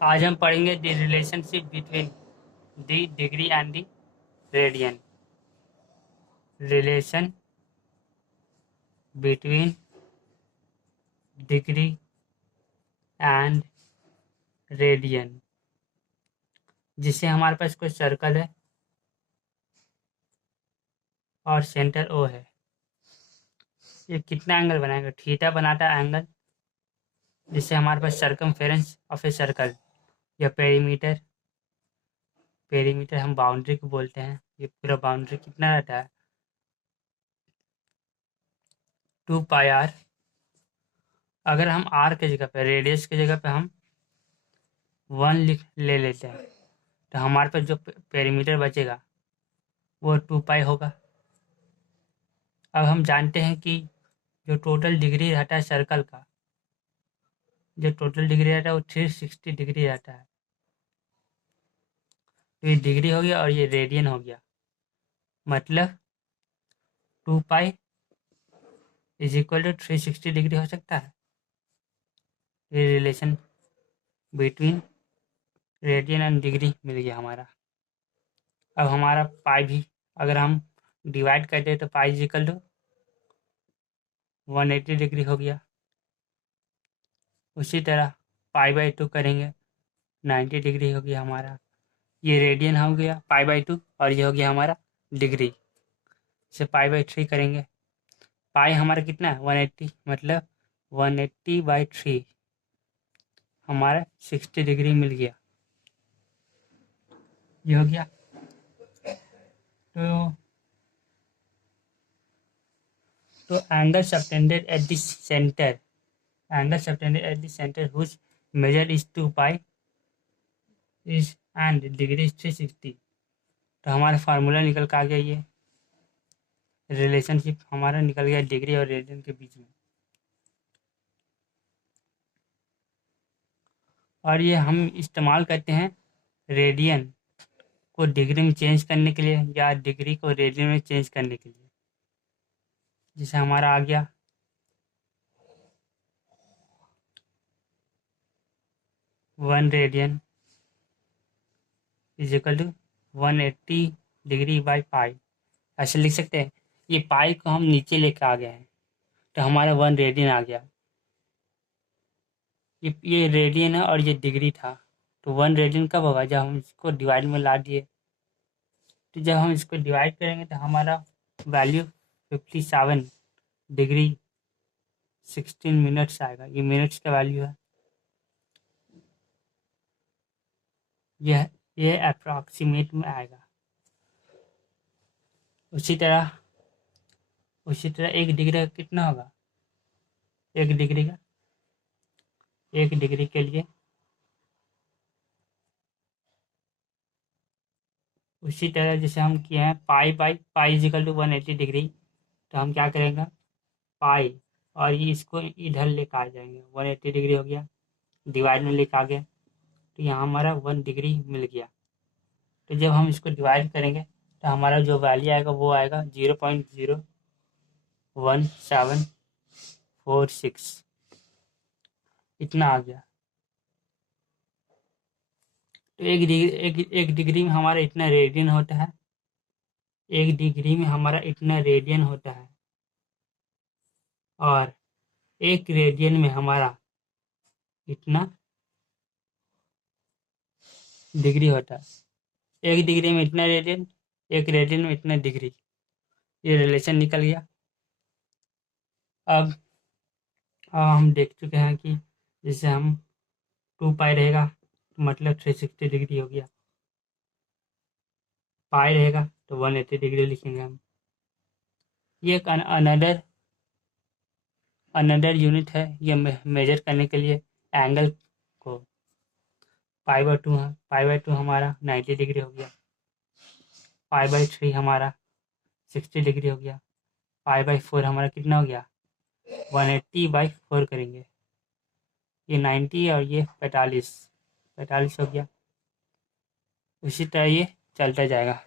आज हम पढ़ेंगे the relationship between the degree and the radian. Relation between degree and radian. जिससे हमारे पास कोई सर्कल है और सेंटर ओ है। ये कितना एंगल बनाएगा? थीटा बनाता है एंगल, जिससे हमारे पास सर्कमफेरेंस ऑफ ए सर्कल या पेरीमीटर। पेरीमीटर हम बाउंड्री को बोलते हैं। ये पूरा बाउंड्री कितना रहता है? 2πr। अगर हम आर के जगह पे, रेडियस की जगह पे हम 1 ले लेते हैं, तो हमारे पास जो पेरीमीटर बचेगा वो 2π होगा। अब हम जानते हैं कि जो टोटल डिग्री रहता है सर्कल का, जो टोटल डिग्री रहता है वो 360 डिग्री रहता है। तो ये डिग्री हो गया और ये रेडियन हो गया। मतलब 2π इज इक्वल टू 360 डिग्री हो सकता है। ये relation between radian and degree मिल गया हमारा। अब हमारा पाई भी अगर हम डिवाइड करते हैं तो pi is equal to 180 degree हो गया। उसी तरह π/2 करेंगे, 90 डिग्री हो गया हमारा। ये रेडियन हो गया π/2 और ये हो गया हमारा डिग्री। इसे π/3 करेंगे। पाई हमारा कितना है? 180, मतलब 180/3 हमारा 60 डिग्री मिल गया। ये हो गया। तो angle subtended at the centre, angle subtended at the centre whose measure is 2π is and degree is 360। तो हमारा फार्मूला निकल के आ गया। ये रिलेशनशिप हमारा निकल गया डिग्री और रेडियन के बीच में। और ये हम इस्तेमाल करते हैं रेडियन को डिग्री में चेंज करने के लिए या डिग्री को रेडियन में चेंज करने के लिए। जैसे हमारा आ गया 1 radian is equal to 180 degree by pi. ऐसे लिख सकते हैं। ये पाई को हम नीचे लेके आ गए हैं तो हमारा 1 रेडियन आ गया। ये रेडियन है और ये डिग्री था। तो 1 रेडियन कब होगा? जब हम इसको डिवाइड में ला दिए। तो जब हम इसको डिवाइड करेंगे तो हमारा वैल्यू 57 डिग्री 16 मिनट्स आएगा। ये मिनट्स का वैल्यू है। यह अप्रॉक्सीमेट में आएगा। उसी तरह 1 डिग्री का कितना होगा? 1 डिग्री के लिए उसी तरह जैसे हम किए हैं pi is equal to 180 degree. तो हम क्या करेंगे? पाई और ये इसको इधर लेकर आ जाएंगे। 180 डिग्री हो गया, डिवाइड में लेकर आ गए, तो यहाँ हमारा 1 डिग्री मिल गया। तो जब हम इसको डिवाइड करेंगे तो हमारा जो वैल्यू आएगा वो आएगा 0.01746। इतना आ गया। तो एक डिग्री में हमारा इतना रेडियन होता है। 1 डिग्री में हमारा इतना रेडियन होता है और 1 रेडियन में हमारा इतना डिग्री होता है। 1 डिग्री में इतना रेडियन, 1 रेडियन में इतना डिग्री। ये रिलेशन निकल गया। अब हम देख चुके हैं कि जैसे हम 2π रहेगा तो मतलब 360 डिग्री हो गया। पाई रहेगा तो 180 डिग्री लिखेंगे हम। ये एक अनदर यूनिट है ये मेजर करने के लिए एंगल को। π/2 है, π/2 हमारा 90 डिग्री हो गया। π/3 हमारा 60 डिग्री हो गया। π/4 हमारा कितना हो गया? 180/4 करेंगे। ये 90 और ये 45 हो गया। उसी तरह ये चलता जाएगा।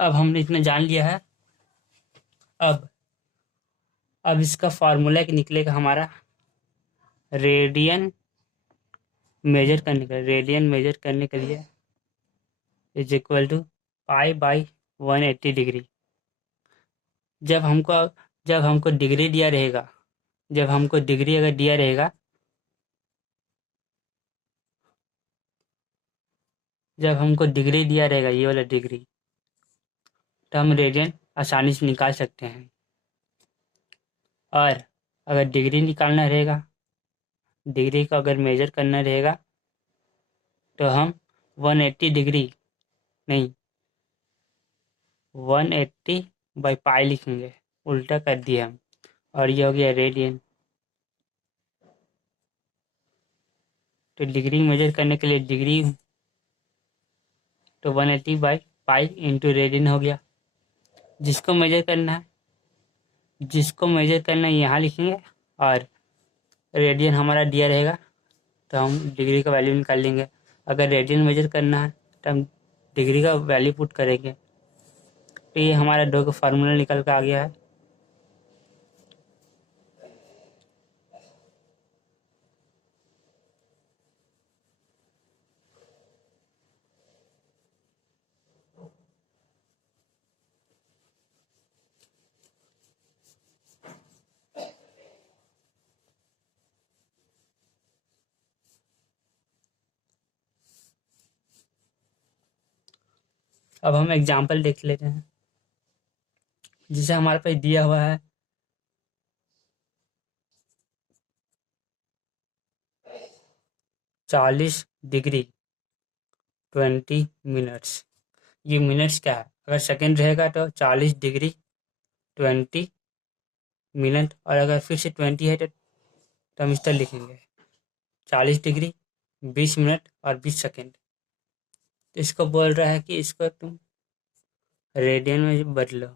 अब हमने इतना जान लिया है। अब इसका फार्मूला निकलेगा हमारा रेडियन मेजर करने के लिए, रेडियन मेजर करने के लिए is equal to pi by 180 degree. जब हमको जब हमको डिग्री दिया रहेगा, जब हमको डिग्री अगर दिया रहेगा, जब हमको डिग्री दिया रहेगा ये वाला डिग्री, तो हम रेडियन आसानी से निकाल सकते हैं। और अगर डिग्री निकालना रहेगा, डिग्री को अगर मेजर करना रहेगा, तो हम 180 डिग्री नहीं, 180/पाई लिखेंगे, उल्टा कर दिया हम, और ये हो गया रेडियन। तो डिग्री मेजर करने के लिए डिग्री, तो 180/पाई इंटू रेडियन हो गया। जिसको मेजर करना है, जिसको मेजर करना है यहाँ लिखेंगे, और रेडियन हमारा दिया रहेगा तो हम डिग्री का वैल्यू निकाल लेंगे। अगर रेडियन मेजर करना है तो हम डिग्री का वैल्यू पुट करेंगे। तो ये हमारा दो का फार्मूला निकल के आ गया है। अब हम एग्जाम्पल देख लेते हैं, जिसे हमारे पास दिया हुआ है 40 डिग्री 20 मिनट्स। ये मिनट्स क्या है, अगर सेकेंड रहेगा तो 40 डिग्री 20 मिनट, और अगर फिर से 20 है तो हम इस तरह लिखेंगे 40 डिग्री 20 मिनट और 20 सेकेंड। तो इसको बोल रहा है कि इसको तुम रेडियन में बदलो,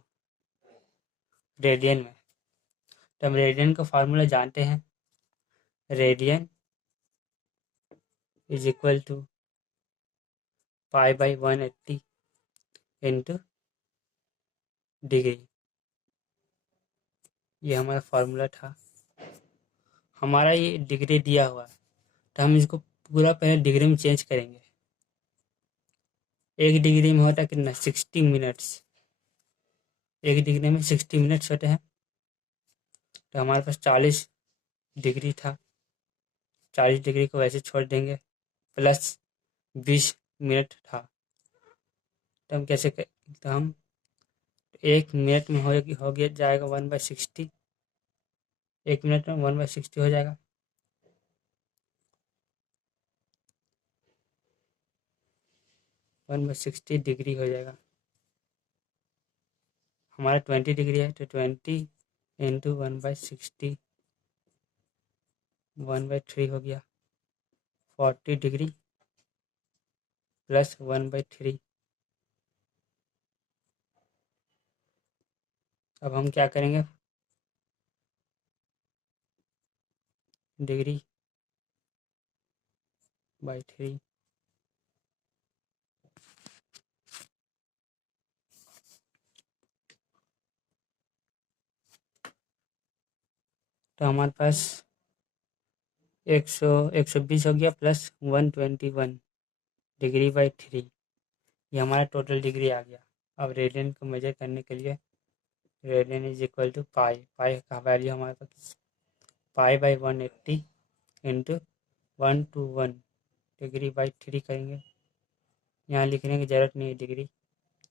रेडियन में। तो हम रेडियन का फार्मूला जानते हैं, radian is equal to pi by 180 into degree. ये हमारा फार्मूला था। हमारा ये डिग्री दिया हुआ है, तो हम इसको पूरा पहले डिग्री में चेंज करेंगे। एक डिग्री में होता है कितना, 60 मिनट्स। एक डिग्री में 60 मिनट्स होते हैं। तो हमारे पास 40 डिग्री था, 40 डिग्री को वैसे छोड़ देंगे, प्लस 20 मिनट था। तो हम कैसे तो हम 1 मिनट में हो गया जाएगा 1/60। 1 मिनट में 1/60 हो जाएगा। वन बाई 60 डिग्री हो जाएगा। हमारा 20 डिग्री है, तो 20 इंटू 1/60, 1/3 हो गया। 40 डिग्री प्लस 1/3। अब हम क्या करेंगे, डिग्री बाई 3। तो हमारे पास 120 हो गया, प्लस 121 डिग्री/3। ये हमारा टोटल डिग्री आ गया। अब रेडियन को मेजर करने के लिए रेडियन इज इक्वल टू पाई, पाई का वैल्यू हमारे पास पाई बाई 180 इंटू 121 डिग्री/3 करेंगे। यहाँ लिखने की ज़रूरत नहीं है डिग्री।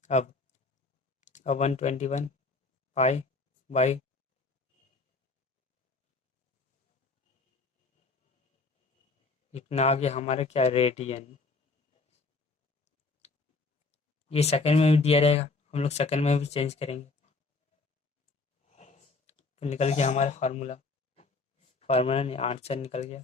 अब 121 पाई बाई इतना आ गया हमारा क्या, रेडियन। ये सेकंड में भी दिया रहेगा, हम लोग सेकंड में भी चेंज करेंगे। तो निकल गया हमारा फार्मूला, फार्मूला नहीं, आंसर निकल गया।